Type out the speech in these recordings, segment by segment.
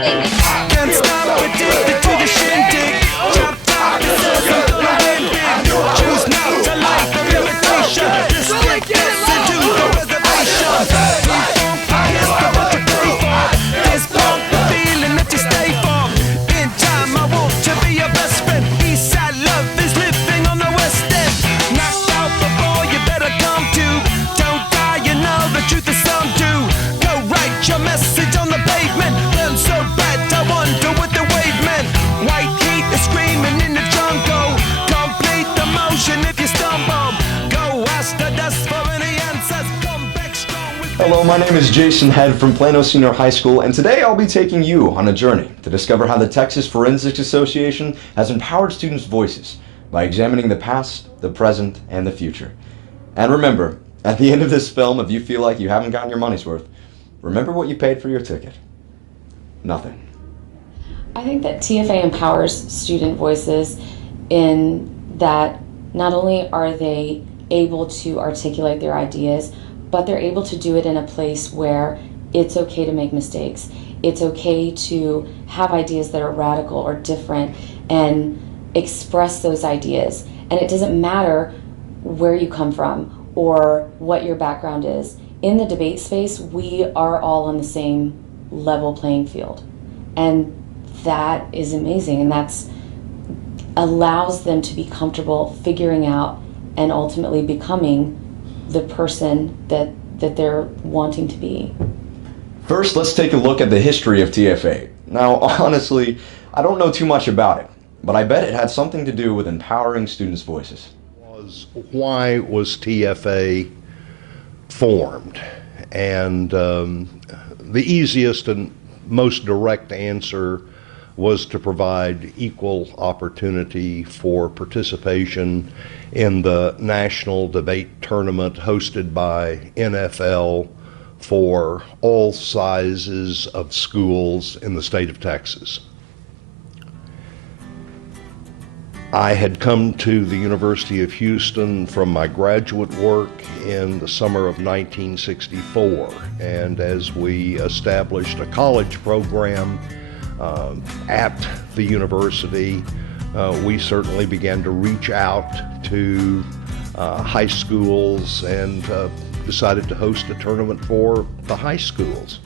Can't stop, addicted to the shindig. Chop top, it says I'm gonna win big. Choose not to like the reputation. District gets into the reservation. P-Funk, I hit the bunch of free-fall. This punk, the feeling that you stay for. In time, I want to be your best friend. Eastside love is living on the West End. Knocked out before you better come to. Don't die, you know the truth is some do. Go write your message on the pavement. Burn so bad, I wonder what the wave meant. White heat is screaming in the jungle. Complete the motion if you stumble. Go ask the dust for any answers. Come back strong with. Hello, my name is Jason Head from Plano Senior High School, and today I'll be taking you on a journey to discover how the Texas Forensics Association has empowered students' voices by examining the past, the present, and the future. And remember, at the end of this film, if you feel like you haven't gotten your money's worth, remember what you paid for your ticket. Nothing. I think that TFA empowers student voices in that not only are they able to articulate their ideas, but they're able to do it in a place where it's okay to make mistakes. It's okay to have ideas that are radical or different and express those ideas. And it doesn't matter where you come from or what your background is. In the debate space, we are all on the same level playing field. And that is amazing, and that's allows them to be comfortable figuring out and ultimately becoming the person that they're wanting to be. First, let's take a look at the history of TFA. Now, honestly, I don't know too much about it, but I bet it had something to do with empowering students' voices. Why was TFA formed? And the easiest and most direct answer was to provide equal opportunity for participation in the national debate tournament hosted by NFL for all sizes of schools in the state of Texas. I had come to the University of Houston from my graduate work in the summer of 1964, and as we established a college program at the university, we certainly began to reach out to high schools and decided to host a tournament for the high schools.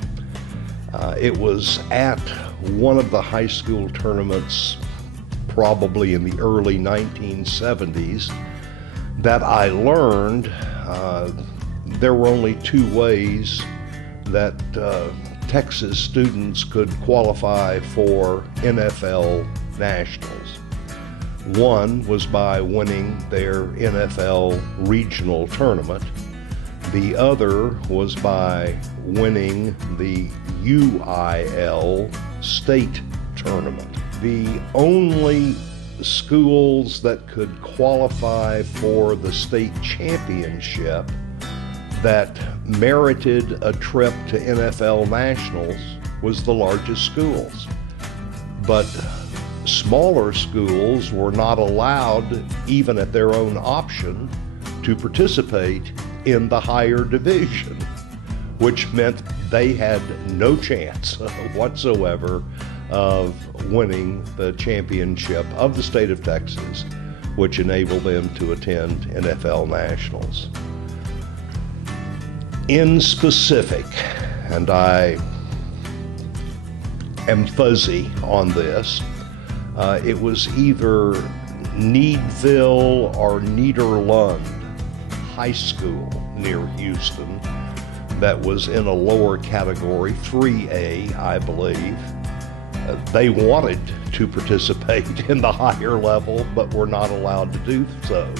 It was at one of the high school tournaments, probably in the early 1970s, that I learned there were only two ways that Texas students could qualify for NFL Nationals. One was by winning their NFL regional tournament. The other was by winning the UIL state tournament. The only schools that could qualify for the state championship that merited a trip to NFL Nationals was the largest schools. But smaller schools were not allowed, even at their own option, to participate in the higher division, which meant they had no chance whatsoever of winning the championship of the state of Texas, which enabled them to attend NFL Nationals. In specific, and I am fuzzy on this, it was either Needville or Nederlund High School near Houston that was in a lower category, 3A, I believe. They wanted to participate in the higher level, but were not allowed to do so.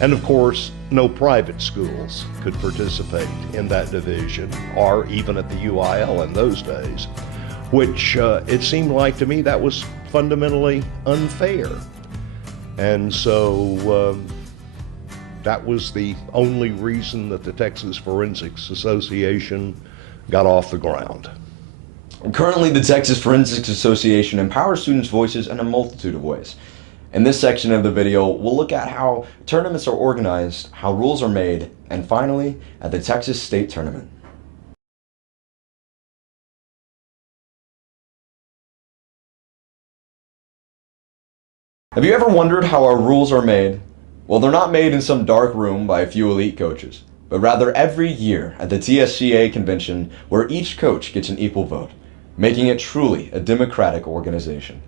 And of course, no private schools could participate in that division, or even at the UIL in those days, which it seemed like to me that was fundamentally unfair. And so that was the only reason that the Texas Forensics Association got off the ground. Currently, the Texas Forensics Association empowers students' voices in a multitude of ways. In this section of the video, we'll look at how tournaments are organized, how rules are made, and finally, at the Texas State Tournament. Have you ever wondered how our rules are made? Well, they're not made in some dark room by a few elite coaches, but rather every year at the TSCA convention where each coach gets an equal vote, making it truly a democratic organization.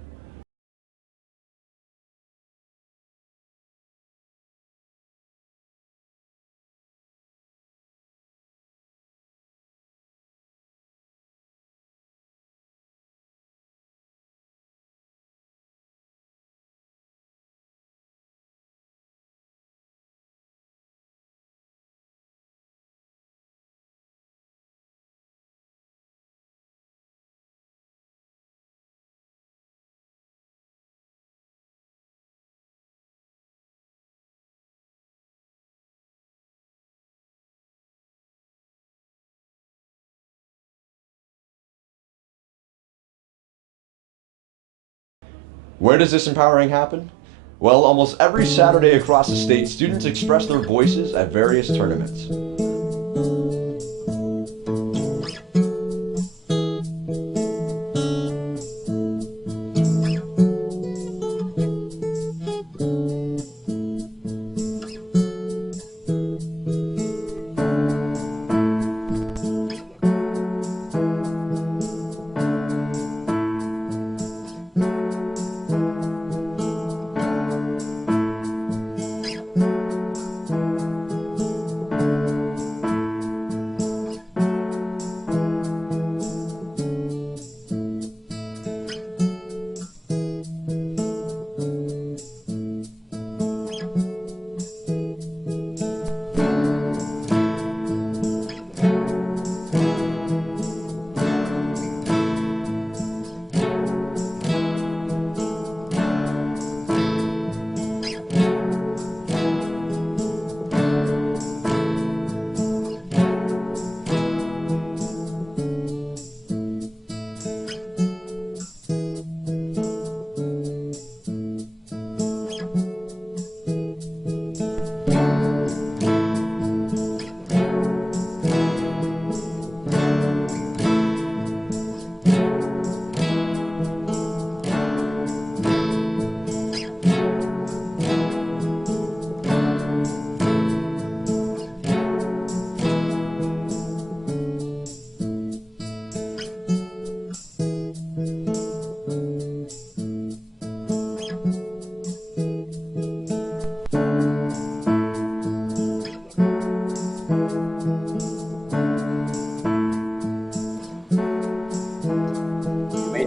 Where does this empowering happen? Well, almost every Saturday across the state, students express their voices at various tournaments.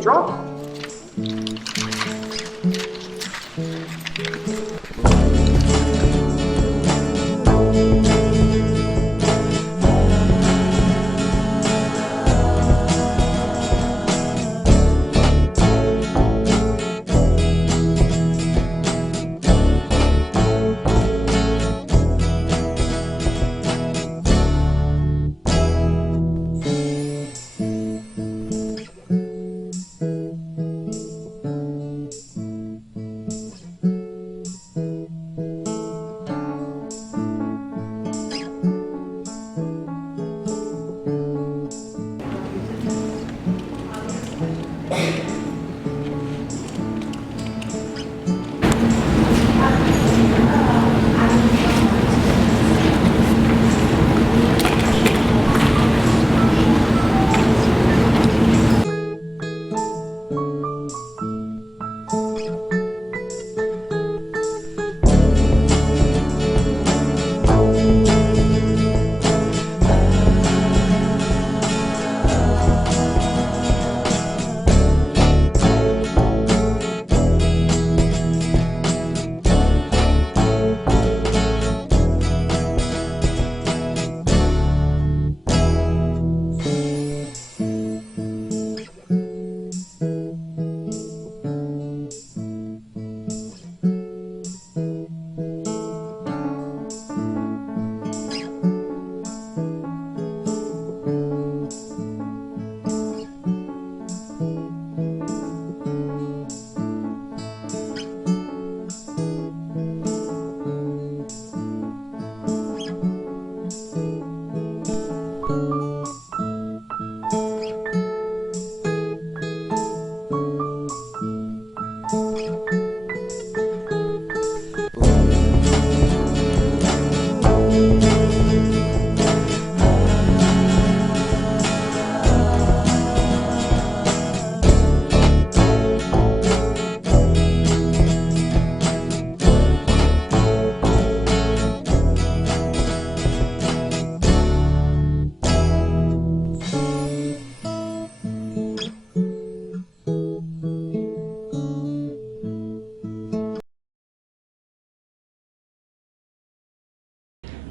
Draw.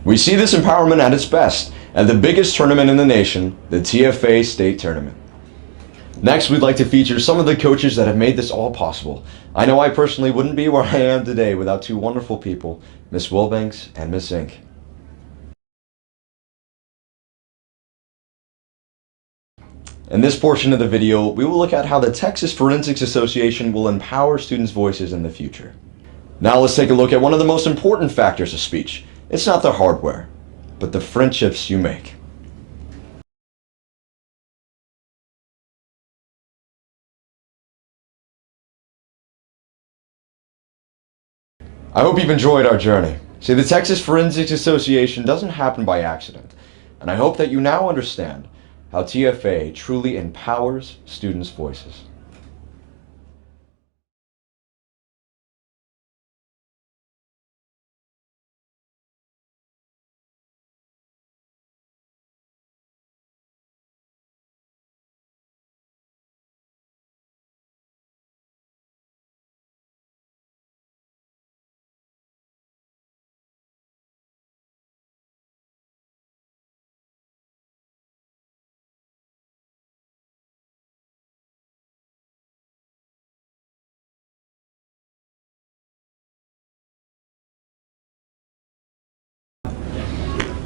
We see this empowerment at its best at the biggest tournament in the nation, the TFA State Tournament. Next, we'd like to feature some of the coaches that have made this all possible. I know I personally wouldn't be where I am today without two wonderful people, Miss Wilbanks and Miss Zink. In this portion of the video, we will look at how the Texas Forensics Association will empower students' voices in the future. Now let's take a look at one of the most important factors of speech. It's not the hardware, but the friendships you make. I hope you've enjoyed our journey. See, the Texas Forensics Association doesn't happen by accident, and I hope that you now understand how TFA truly empowers students' voices.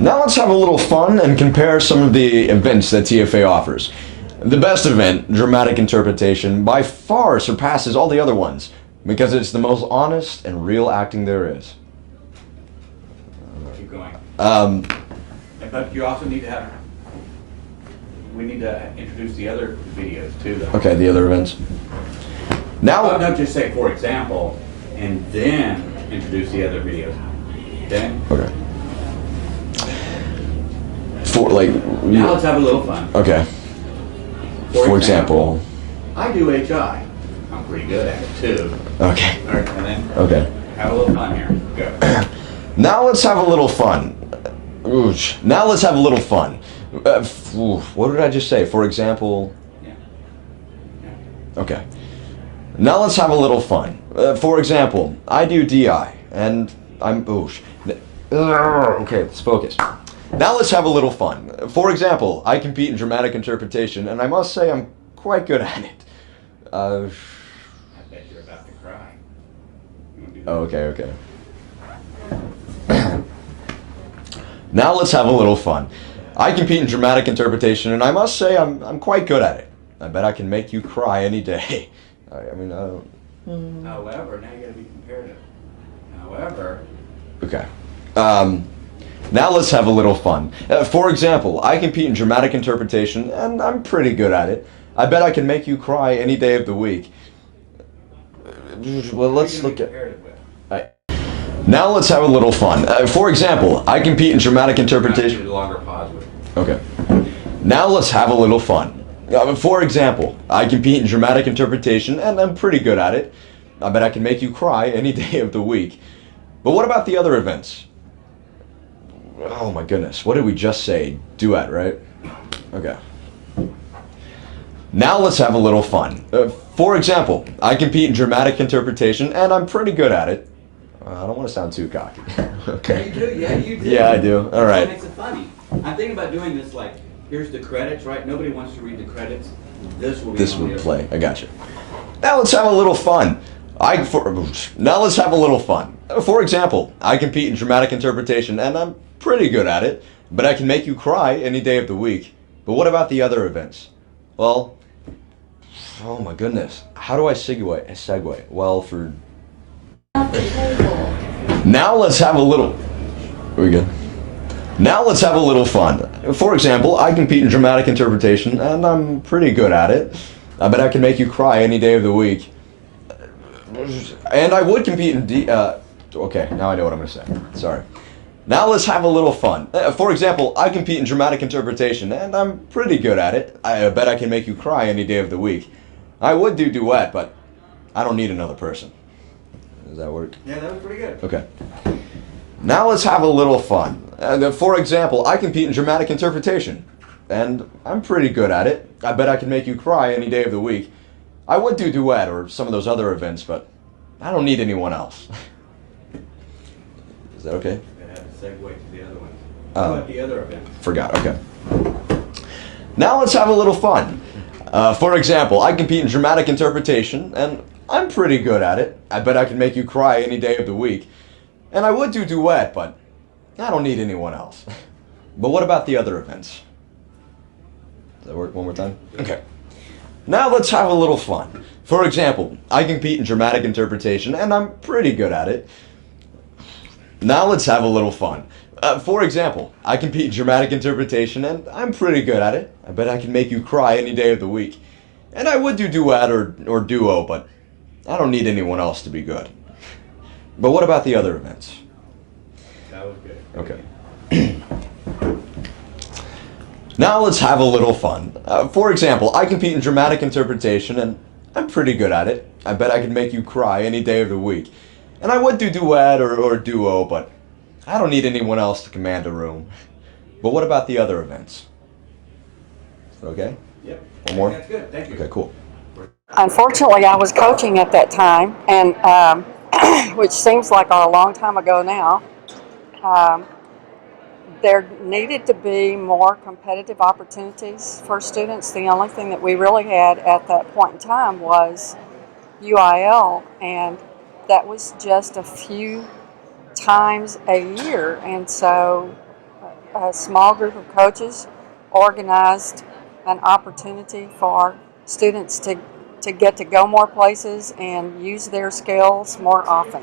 Now let's have a little fun and compare some of the events that TFA offers. The best event, dramatic interpretation, by far surpasses all the other ones because it's the most honest and real acting there is. Keep going. But you also need to have, we need to introduce the other videos too, though. Okay, the other events. Now, Don't just say, for example, and then introduce the other videos. Okay? okay. Now let's have a little fun. Okay. For example. I do HI. I'm pretty good at it too. Okay. All right, and then Okay. have a little fun here. Go. Now let's have a little fun. Oosh. Now let's have a little fun. What did I just say? For example. Yeah. Okay. Now let's have a little fun. For example, I do DI, and I'm oosh. Okay, let's focus. Now let's have a little fun. For example, I compete in dramatic interpretation, and I must say I'm quite good at it. I bet you're about to cry. You wanna do that? Okay. Now let's have a little fun. I compete in dramatic interpretation, and I must say I'm quite good at it. I bet I can make you cry any day. I mean, I don't... However, now you gotta be comparative. However, Okay. Now let's have a little fun. For example, I compete in dramatic interpretation, and I'm pretty good at it. I bet I can make you cry any day of the week. Well, let's look at... Now let's have a little fun. For example, I compete in dramatic interpretation... a longer pause with. Okay. Now let's have a little fun. For example, I compete in dramatic interpretation, and I'm pretty good at it. I bet I can make you cry any day of the week. But what about the other events? Oh my goodness, what did we just say? Duet, right? Okay. Now let's have a little fun. For example, I compete in dramatic interpretation, and I'm pretty good at it. I don't want to sound too cocky. Okay. Yeah, you do. Yeah, I do. All right. That makes it funny. I'm thinking about doing this like, here's the credits, right? Nobody wants to read the credits. This will be This on would the- play. I got you. Now let's have a little fun. Now let's have a little fun. For example, I compete in dramatic interpretation, and I'm pretty good at it, but I can make you cry any day of the week. But what about the other events? Well, oh my goodness. How do I segue? Well, for... Now let's have a little... Are we good? Now let's have a little fun. For example, I compete in dramatic interpretation, and I'm pretty good at it. I bet I can make you cry any day of the week. And I would compete in okay, now I know what I'm going to say. Sorry. Now let's have a little fun. For example, I compete in dramatic interpretation, and I'm pretty good at it. I bet I can make you cry any day of the week. I would do duet, but I don't need another person. Does that work? Yeah, that was pretty good. Okay. Now let's have a little fun. For example, I compete in dramatic interpretation, and I'm pretty good at it. I bet I can make you cry any day of the week. I would do duet or some of those other events, but I don't need anyone else. Is that okay? That had to segue to the other ones. How about the other events? Forgot, okay. Now let's have a little fun. For example, I compete in dramatic interpretation, and I'm pretty good at it. I bet I can make you cry any day of the week. And I would do duet, but I don't need anyone else. But what about the other events? Does that work one more time? Okay. Now let's have a little fun. For example, I compete in dramatic interpretation, and I'm pretty good at it. Now let's have a little fun. For example, I compete in dramatic interpretation, and I'm pretty good at it. I bet I can make you cry any day of the week. And I would do duet or duo, but I don't need anyone else to be good. But what about the other events? That was good. Okay. Now let's have a little fun. For example, I compete in dramatic interpretation, and I'm pretty good at it. I bet I can make you cry any day of the week. And I would do duet or duo, but I don't need anyone else to command a room. But what about the other events? Okay? Yep. One more? That's good. Thank you. Okay, cool. Unfortunately, I was coaching at that time, and which seems like a long time ago now. There needed to be more competitive opportunities for students. The only thing that we really had at that point in time was UIL, and that was just a few times a year. And so a small group of coaches organized an opportunity for students to get to go more places and use their skills more often.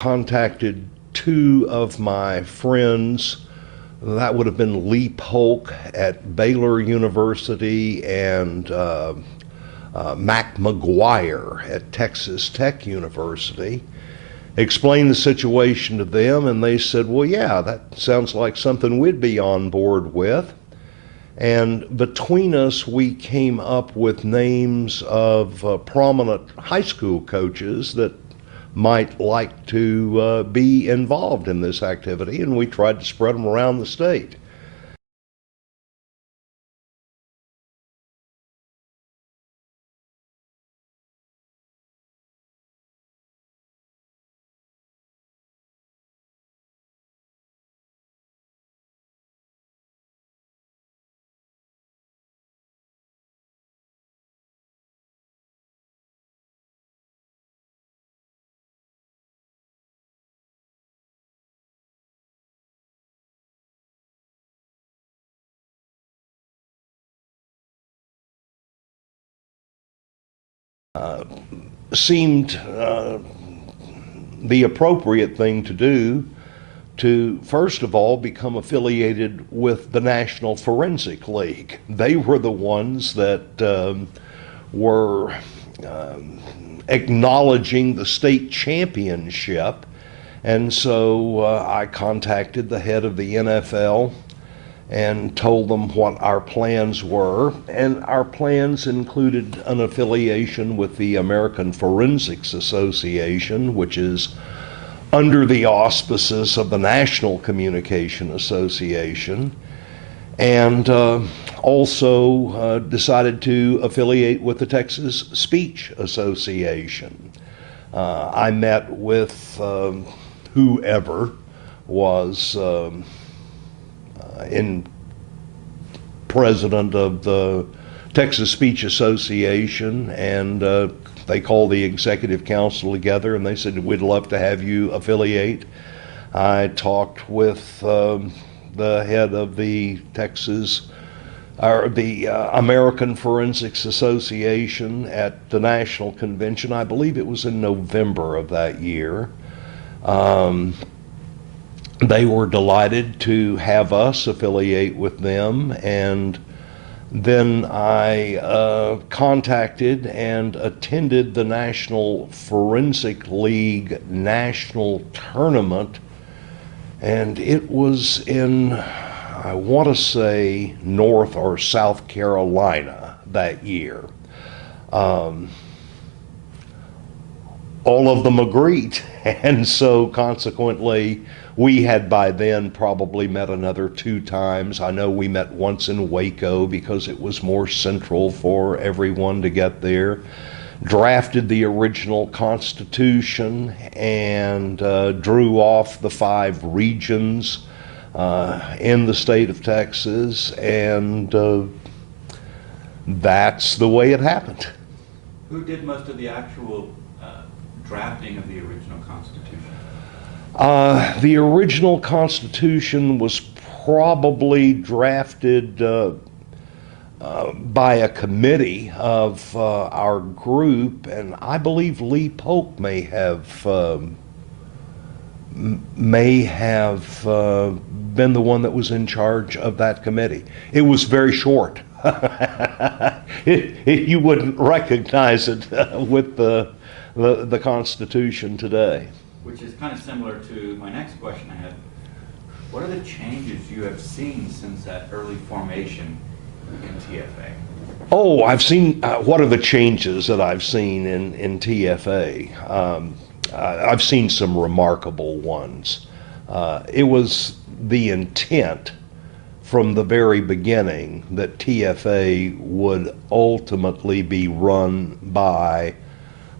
Contacted two of my friends. That would have been Lee Polk at Baylor University and Mac McGuire at Texas Tech University. Explained the situation to them, and they said, well, yeah, that sounds like something we'd be on board with. And between us, we came up with names of prominent high school coaches that might like to be involved in this activity, and we tried to spread them around the state. Seemed the appropriate thing to do to, first of all, become affiliated with the National Forensic League. They were the ones that were acknowledging the state championship. And so I contacted the head of the NFL and told them what our plans were. And our plans included an affiliation with the American Forensics Association, which is under the auspices of the National Communication Association, and also decided to affiliate with the Texas Speech Association. I met with whoever was in president of the Texas Speech Association, and they called the executive council together and they said, we'd love to have you affiliate. I talked with the head of the American Forensics Association at the national convention. I believe it was in November of that year. They were delighted to have us affiliate with them, and then I contacted and attended the National Forensic League National Tournament, and it was in, I want to say, North or South Carolina that year. all of them agreed. And so consequently, we had by then probably met another 2 times. I know we met once in Waco because it was more central for everyone to get there. Drafted the original Constitution and drew off the 5 regions in the state of Texas, and that's the way it happened. Who did most of the actual drafting of the original Constitution? The original Constitution was probably drafted by a committee of our group, and I believe Lee Polk may have been the one that was in charge of that committee. It was very short. You wouldn't recognize it with the Constitution today. Which is kind of similar to my next question I had. What are the changes you have seen since that early formation in TFA? Oh, I've seen, what are the changes that I've seen in TFA? I've seen some remarkable ones. It was the intent from the very beginning that TFA would ultimately be run by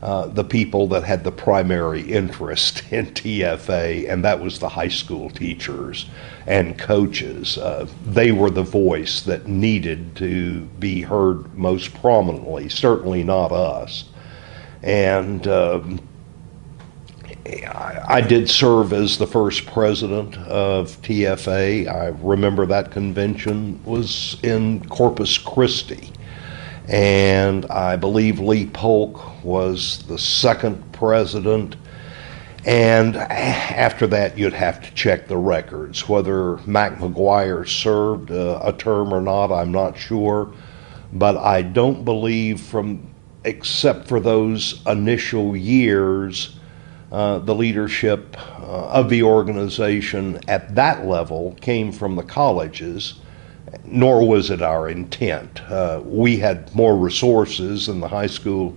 the people that had the primary interest in TFA, and that was the high school teachers and coaches. They were the voice that needed to be heard most prominently, certainly not us. And I did serve as the first president of TFA. I remember that convention was in Corpus Christi, and I believe Lee Polk was the second president. And after that, you'd have to check the records. Whether Mac McGuire served a term or not, I'm not sure. But I don't believe except for those initial years, the leadership of the organization at that level came from the colleges, nor was it our intent. We had more resources than the high school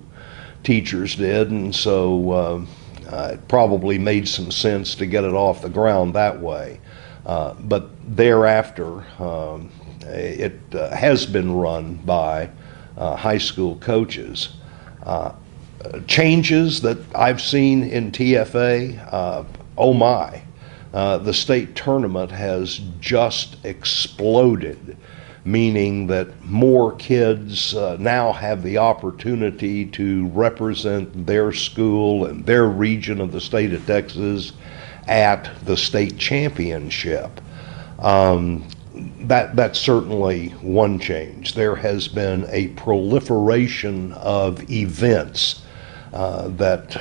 teachers did, and so it probably made some sense to get it off the ground that way. But thereafter, it has been run by high school coaches. Changes that I've seen in TFA, oh my, the state tournament has just exploded, meaning that more kids now have the opportunity to represent their school and their region of the state of Texas at the state championship. That's certainly one change. There has been a proliferation of events that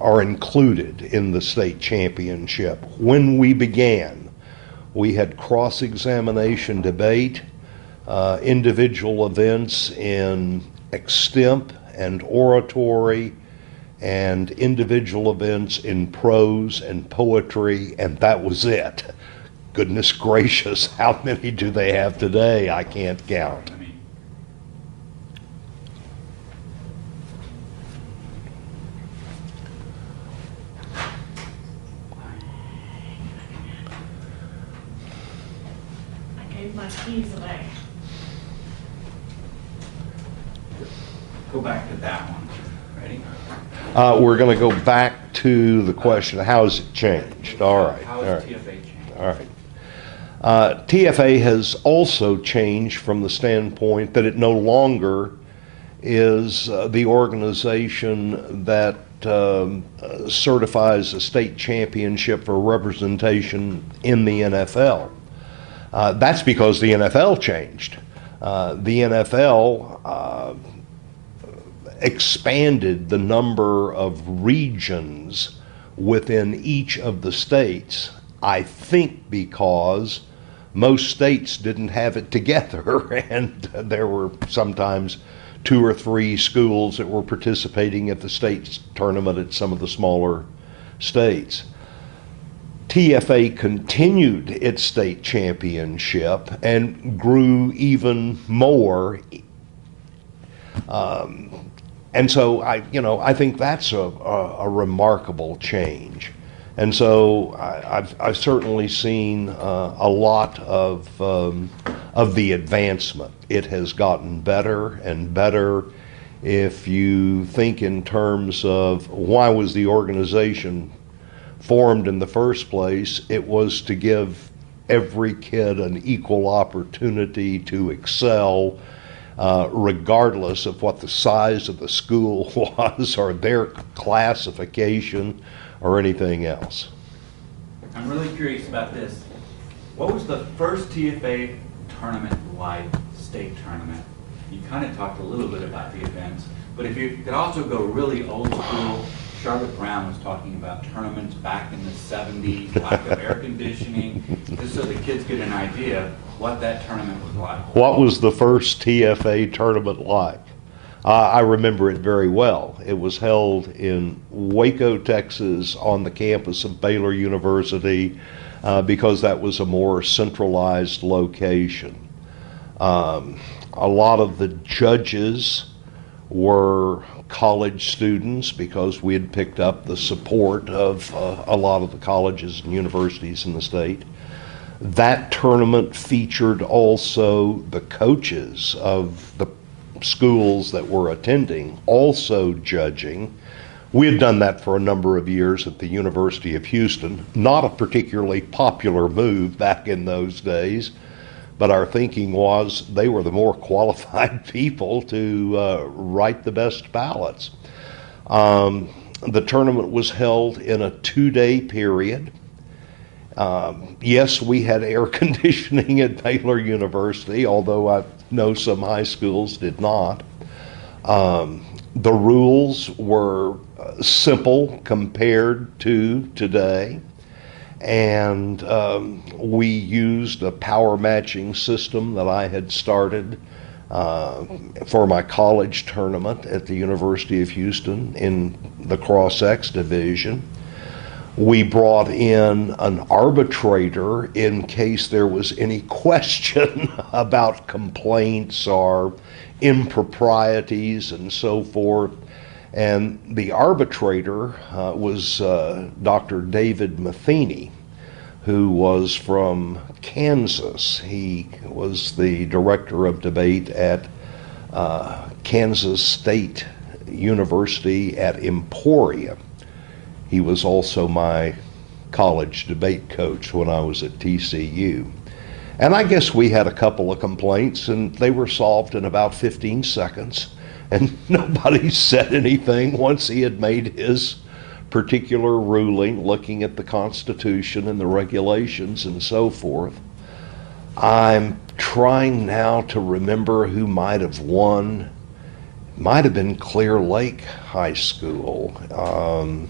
are included in the state championship. When we began, we had cross-examination debate, individual events in extemp and oratory, and individual events in prose and poetry, and that was it. Goodness gracious, how many do they have today? I can't count. My keys away. Go back to that one. Ready? We're going to go back to the question, how has it changed? All right. How has TFA changed? All right. TFA has also changed from the standpoint that it no longer is the organization that certifies a state championship for representation in the NFL. That's because the NFL changed. The NFL expanded the number of regions within each of the states, I think because most states didn't have it together, and there were sometimes 2 or 3 schools that were participating at the state tournament at some of the smaller states. TFA continued its state championship and grew even more And so I think that's a remarkable change. And so I've certainly seen a lot of the advancement. It has gotten better and better. If you think in terms of why was the organization formed in the first place, it was to give every kid an equal opportunity to excel, regardless of what the size of the school was or their classification or anything else. I'm really curious about this. What was the first TFA tournament like, state tournament? You kind of talked a little bit about the events, but if you could also go really old school, Charlotte Brown was talking about tournaments back in the 70s, lack of air conditioning, just so the kids get an idea what that tournament was like. What was the first TFA tournament like? I remember it very well. It was held in Waco, Texas, on the campus of Baylor University, because that was a more centralized location. A lot of the judges were college students because we had picked up the support of a lot of the colleges and universities in the state. That tournament featured also the coaches of the schools that were attending also judging. We had done that for a number of years at the University of Houston. Not a particularly popular move back in those days, but our thinking was they were the more qualified people to write the best ballots. The tournament was held in a 2-day period. Yes, we had air conditioning at Baylor University, although I know some high schools did not. The rules were simple compared to today, and we used a power matching system that I had started for my college tournament at the University of Houston in the Cross-X division. We brought in an arbitrator in case there was any question about complaints or improprieties and so forth. And the arbitrator was Dr. David Matheny, who was from Kansas. He was the director of debate at Kansas State University at Emporia. He was also my college debate coach when I was at TCU. And I guess we had a couple of complaints, and they were solved in about 15 seconds. And nobody said anything once he had made his particular ruling, looking at the Constitution and the regulations and so forth. I'm trying now to remember who might have won. Might have been Clear Lake High School. I'm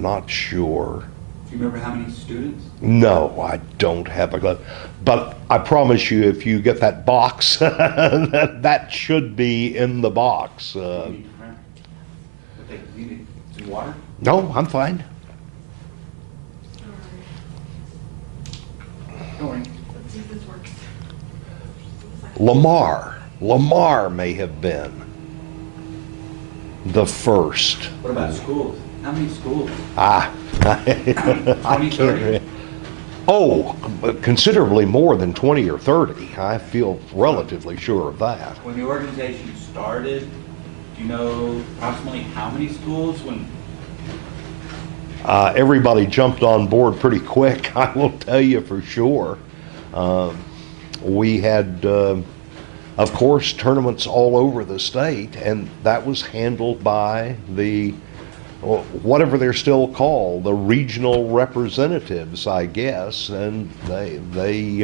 not sure. Do you remember how many students? No, I don't have a clue. But I promise you, if you get that box, that should be in the box. Need some water? No, I'm fine. Don't worry. Let's see if this works. Lamar may have been the first. What about schools? How many schools? I 20, 30? Oh, considerably more than 20 or 30. I feel relatively sure of that. When the organization started, do you know approximately how many schools? Everybody jumped on board pretty quick, I will tell you for sure. We had, of course, tournaments all over the state, and that was handled by the, whatever they're still called, the regional representatives, I guess, and they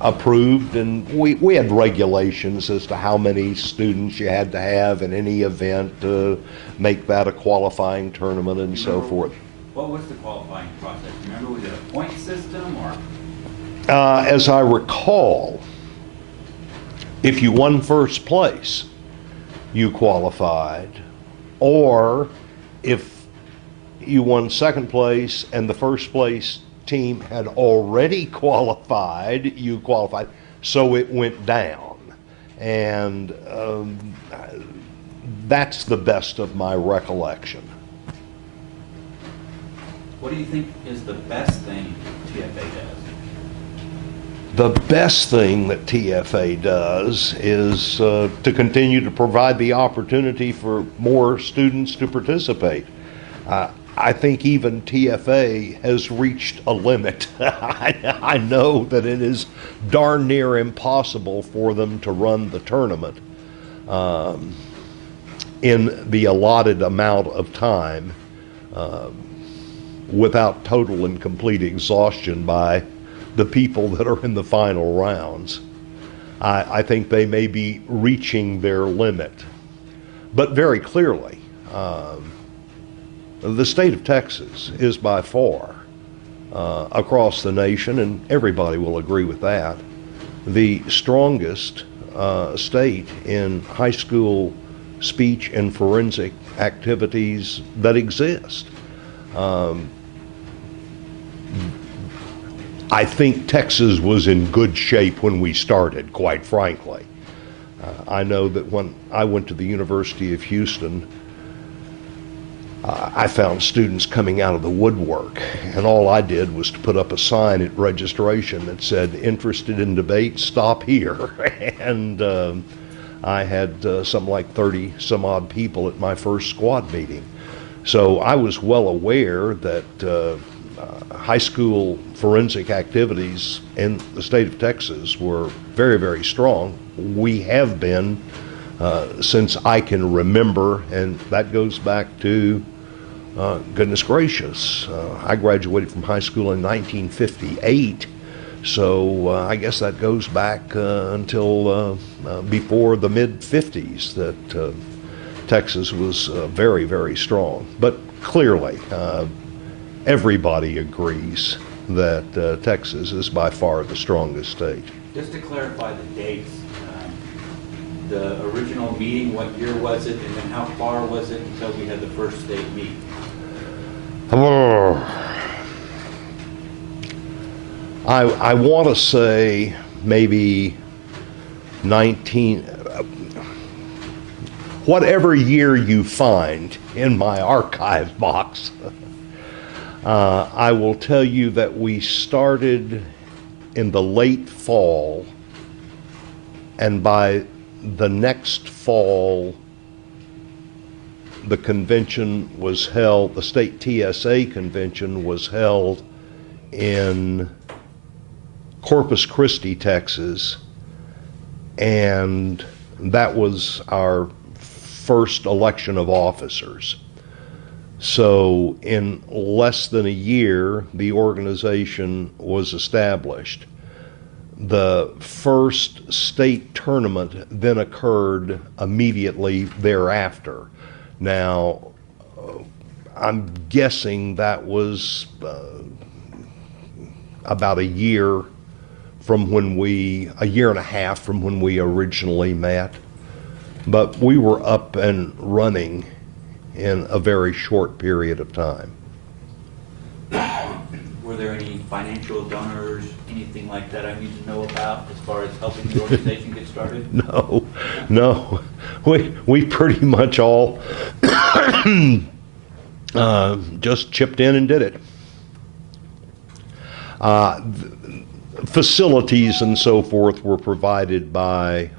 approved, and we had regulations as to how many students you had to have in any event to make that a qualifying tournament and so forth. What was the qualifying process? Remember, was it a point system or? As I recall, if you won first place, you qualified, or if you won second place and the first place team had already qualified, you qualified. So it went down. and that's the best of my recollection. What do you think is the best thing TFA does? The best thing that TFA does is to continue to provide the opportunity for more students to participate. I think even TFA has reached a limit. I know that it is darn near impossible for them to run the tournament in the allotted amount of time without total and complete exhaustion by the people that are in the final rounds. I think they may be reaching their limit. But very clearly, the state of Texas is by far, across the nation, and everybody will agree with that, the strongest state in high school speech and forensic activities that exist. I think Texas was in good shape when we started, quite frankly. I know that when I went to the University of Houston, I found students coming out of the woodwork, and all I did was to put up a sign at registration that said, "Interested in debate, stop here." And I had something like 30 some odd people at my first squad meeting. So I was well aware that high school forensic activities in the state of Texas were very, very strong. We have been since I can remember, and that goes back to, goodness gracious, I graduated from high school in 1958, so I guess that goes back until before the mid-50s that Texas was very, very strong. But clearly, everybody agrees that Texas is by far the strongest state. Just to clarify the dates, the original meeting, what year was it, and then how far was it until we had the first state meet? I want to say maybe 19, whatever year you find in my archive box. I will tell you that we started in the late fall, and by the next fall, the convention was held, the state TSA convention was held in Corpus Christi, Texas, and that was our first election of officers. So in less than a year, the organization was established. The first state tournament then occurred immediately thereafter. Now, I'm guessing that was about a year and a half from when we originally met. But we were up and running in a very short period of time. Were there any financial donors, anything like that I need to know about as far as helping the organization get started? No. We pretty much all just chipped in and did it. Facilities and so forth were provided by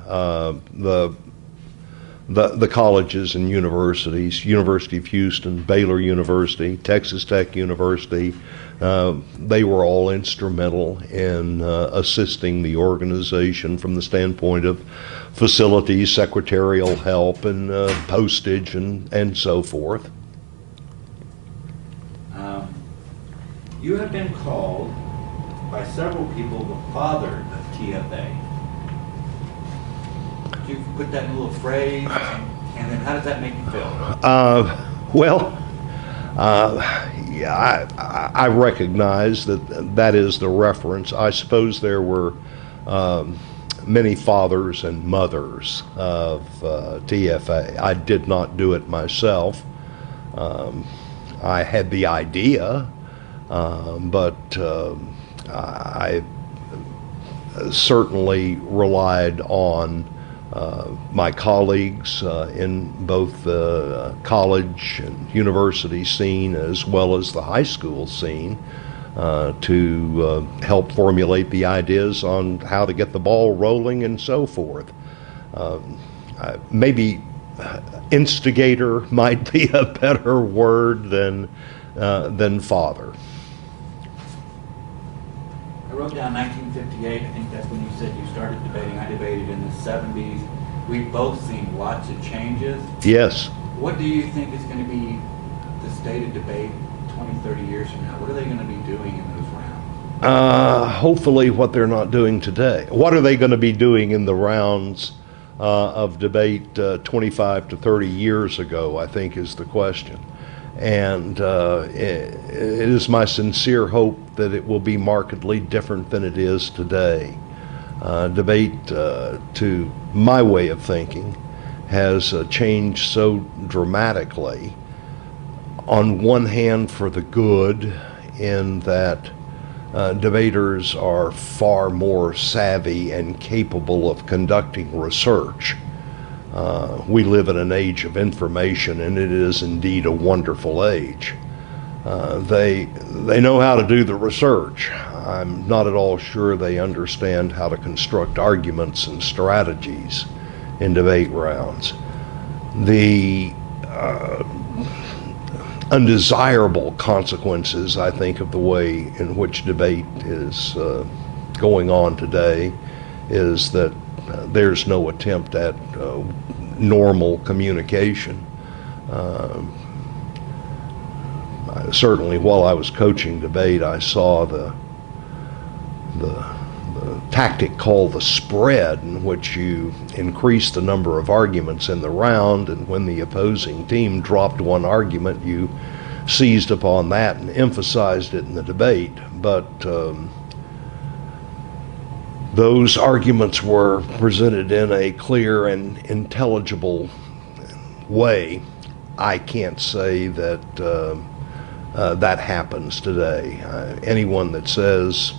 the colleges and universities, University of Houston, Baylor University, Texas Tech University. They were all instrumental in assisting the organization from the standpoint of facilities, secretarial help, and postage and so forth. You have been called by several people the father of TFA. Could you put that in a little phrase, and then how does that make you feel? Yeah, I recognize that is the reference. I suppose there were many fathers and mothers of TFA. I did not do it myself. I had the idea, but I certainly relied on my colleagues in both the college and university scene as well as the high school scene to help formulate the ideas on how to get the ball rolling and so forth. Maybe instigator might be a better word than father. I wrote down 1958. I think that's when you said you started debating. I debated in the 70s. We've both seen lots of changes. Yes. What do you think is going to be the state of debate 20, 30 years from now? What are they going to be doing in those rounds? Hopefully what they're not doing today. What are they going to be doing in the rounds of debate 25 to 30 years ago, I think is the question. And it is my sincere hope that it will be markedly different than it is today. Debate, to my way of thinking, has changed so dramatically. On one hand, for the good, in that debaters are far more savvy and capable of conducting research. We live in an age of information, and it is indeed a wonderful age. They know how to do the research. I'm not at all sure they understand how to construct arguments and strategies in debate rounds. The undesirable consequences, I think, of the way in which debate is going on today is that there's no attempt at normal communication. Certainly, while I was coaching debate, I saw the tactic called the spread, in which you increase the number of arguments in the round, and when the opposing team dropped one argument, you seized upon that and emphasized it in the debate. But those arguments were presented in a clear and intelligible way. I can't say that that happens today. Anyone that says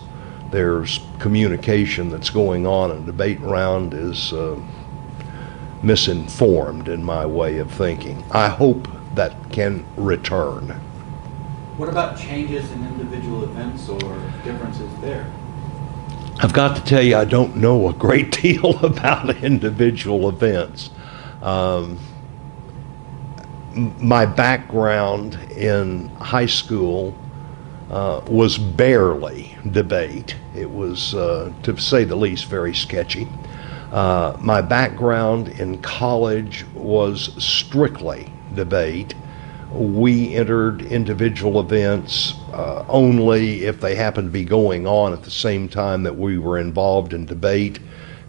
there's communication that's going on in a debate round is misinformed in my way of thinking. I hope that can return. What about changes in individual events or differences there? I've got to tell you, I don't know a great deal about individual events. My background in high school was barely debate. It was, to say the least, very sketchy. My background in college was strictly debate. We entered individual events only if they happened to be going on at the same time that we were involved in debate,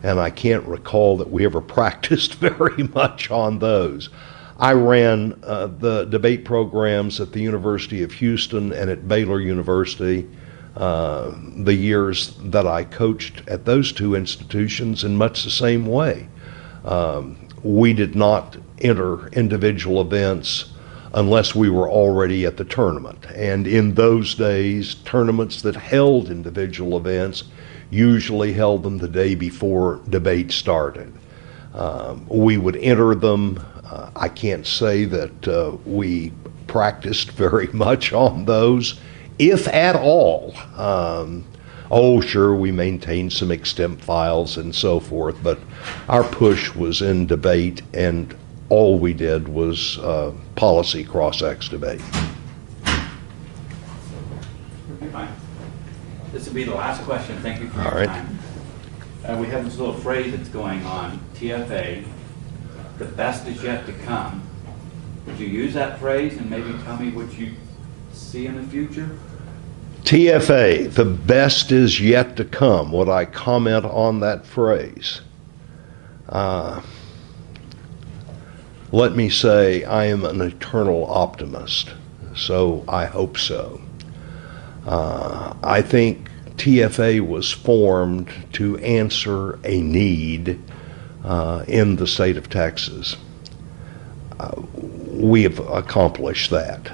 and I can't recall that we ever practiced very much on those. I ran the debate programs at the University of Houston and at Baylor University the years that I coached at those two institutions in much the same way. We did not enter individual events unless we were already at the tournament. And in those days, tournaments that held individual events usually held them the day before debate started. We would enter them. I can't say that we practiced very much on those, if at all. Oh, sure, we maintained some extemp files and so forth, but our push was in debate, and all we did was policy cross-ex debate. Fine. This will be the last question. Thank you for your All right. time. We have this little phrase that's going on, TFA, the best is yet to come. Would you use that phrase and maybe tell me what you see in the future? TFA, the best is yet to come. Would I comment on that phrase? Let me say I am an eternal optimist, so I hope so. I think TFA was formed to answer a need in the state of Texas. We have accomplished that.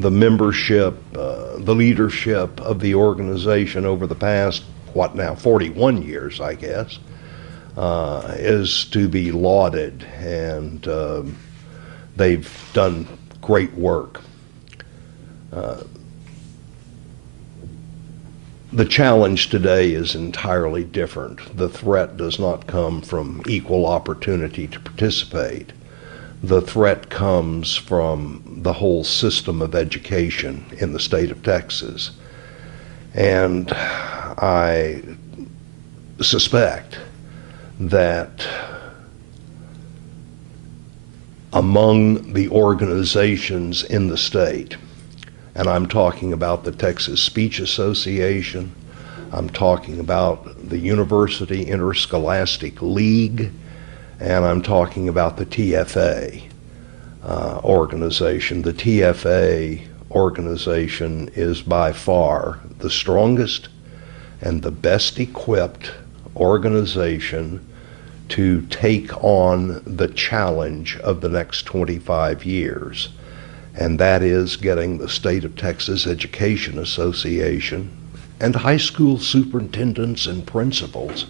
The membership, the leadership of the organization over the past, 41 years, I guess, is to be lauded, and they've done great work. The challenge today is entirely different. The threat does not come from equal opportunity to participate. The threat comes from the whole system of education in the state of Texas. And I suspect that among the organizations in the state, and I'm talking about the Texas Speech Association, I'm talking about the University Interscholastic League, and I'm talking about the TFA organization. The TFA organization is by far the strongest and the best equipped organization to take on the challenge of the next 25 years. And that is getting the State of Texas Education Association and high school superintendents and principals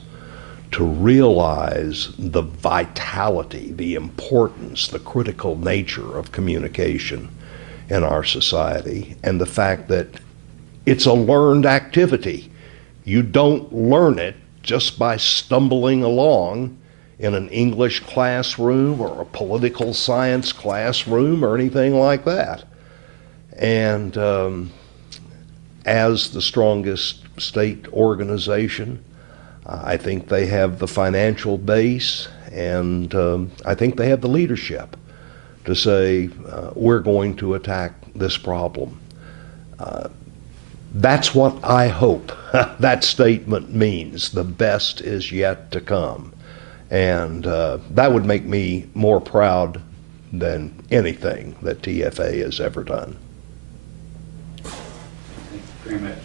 to realize the vitality, the importance, the critical nature of communication in our society, and the fact that it's a learned activity. You don't learn it just by stumbling along in an English classroom or a political science classroom or anything like that. And as the strongest state organization, I think they have the financial base, and I think they have the leadership to say, we're going to attack this problem. That's what I hope that statement means. The best is yet to come. And that would make me more proud than anything that TFA has ever done. Thank you very much.